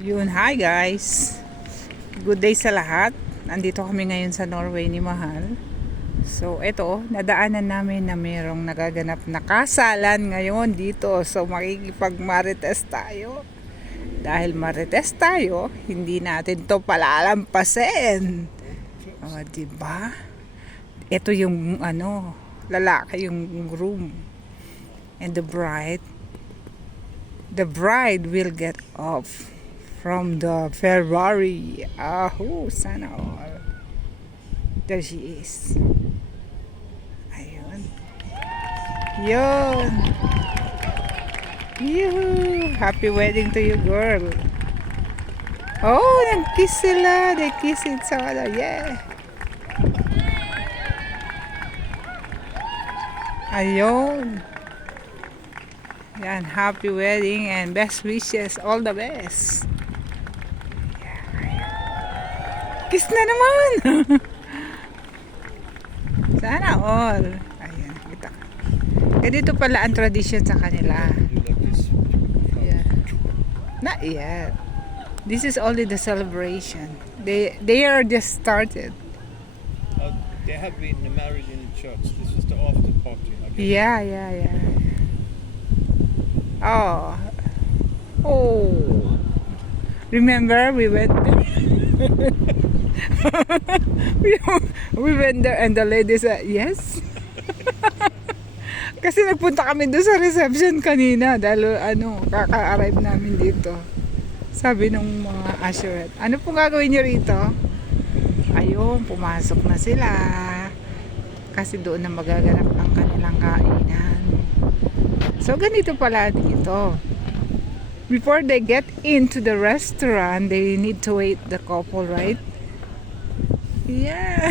Yun, hi guys. Good day sa lahat. Nandito kami ngayon sa Norway ni Mahal. So, eto, nadaanan namin na mayroong nagaganap na kasalan ngayon dito. So, makikipag-marites tayo. Dahil marites tayo, hindi natin to palalampasin. O, diba? Ito yung, lalaki, yung groom. And the bride will get off from the Ferrari. Sana all. There she is. Ayun. Yun. Yoo! Happy wedding to you, girl. Oh, nag-kiss sila. They kiss each other. Yeah. Ayun. Yan, happy wedding and best wishes. All the best. Kiss na naman. Sana all. Ayan, kita. Ganito pala ang tradition sa kanila. Yeah. Not yet. This is only the celebration. They are just started. They have been married in the church. This is the after party, I guess. Yeah. Oh. Remember we went we went there and the lady said yes. Kasi nagpunta kami doon sa reception kanina dahil kaka-arrive namin dito. Sabi nung mga usherette, ano pong gagawin niyo rito? Ayun, pumasok na sila. Kasi doon na magaganap ang kanilang kainan. So ganito pala dito. Before they get into the restaurant, they need to wait the couple, right? Yeah.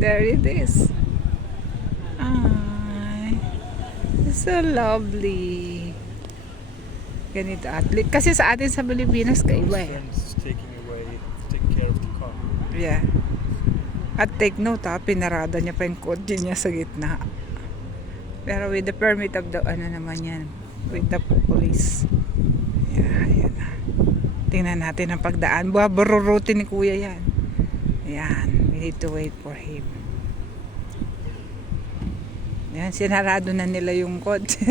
There it is. Ay, so lovely. Ganito at least. Kasi sa atin sa Pilipinas, kaiba eh. Taking care of the car. Yeah. At take note ha, pinarada niya pa yung kotse niya sa gitna. Pero with the permit of the, naman yan, with the police. Yeah, ayan na. Tingnan natin ang pagdaan. Bururutin ni kuya yan. Ayan, we need to wait for him. Ayan, sinarado na nila yung kotse.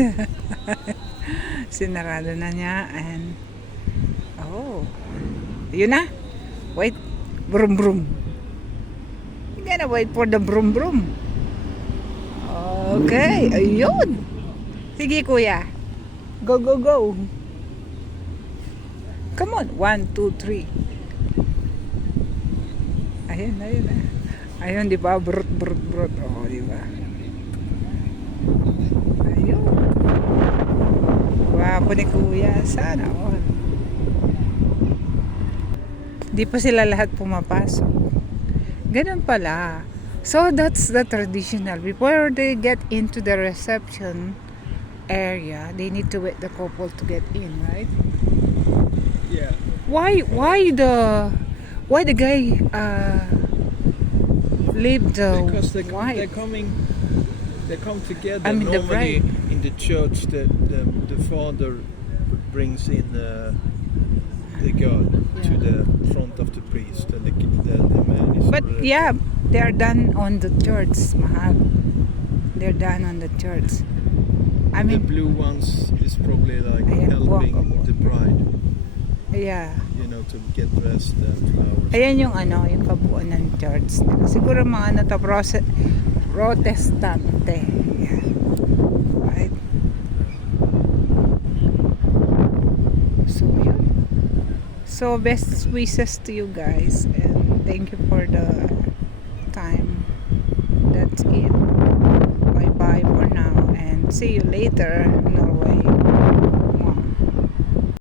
Sinarado na niya and yun na. Wait, brum brum. You gotta wait for the brum brum. Okay, ayun. Sige kuya. Go. Come on, 1, 2, 3. Ayun, di ba? Brut. Oh, di ba? Ayun. Wapo ni kuya. Sana all. Di pa sila lahat pumapasok. Ganun pala. So that's the traditional. Before they get into the reception area, they need to wait the couple to get in, right? Yeah. Why the guy leave the Because they wife? come together. I mean, the normally bride. in the church, the father brings in the girl to the front of the priest, and the man is. But yeah, they're done on the church, Mahal. They're done on the church. I The mean, blue ones is probably like Ayan, helping buwak. the bride, yeah. to get dressed and flowers. Ayan yung yung kabuuan ng church nila. Siguro mga protestante. Yeah. Right? So, yun. So, best wishes to you guys. And thank you for the time. That's it. Bye-bye for now. And see you later, Norway.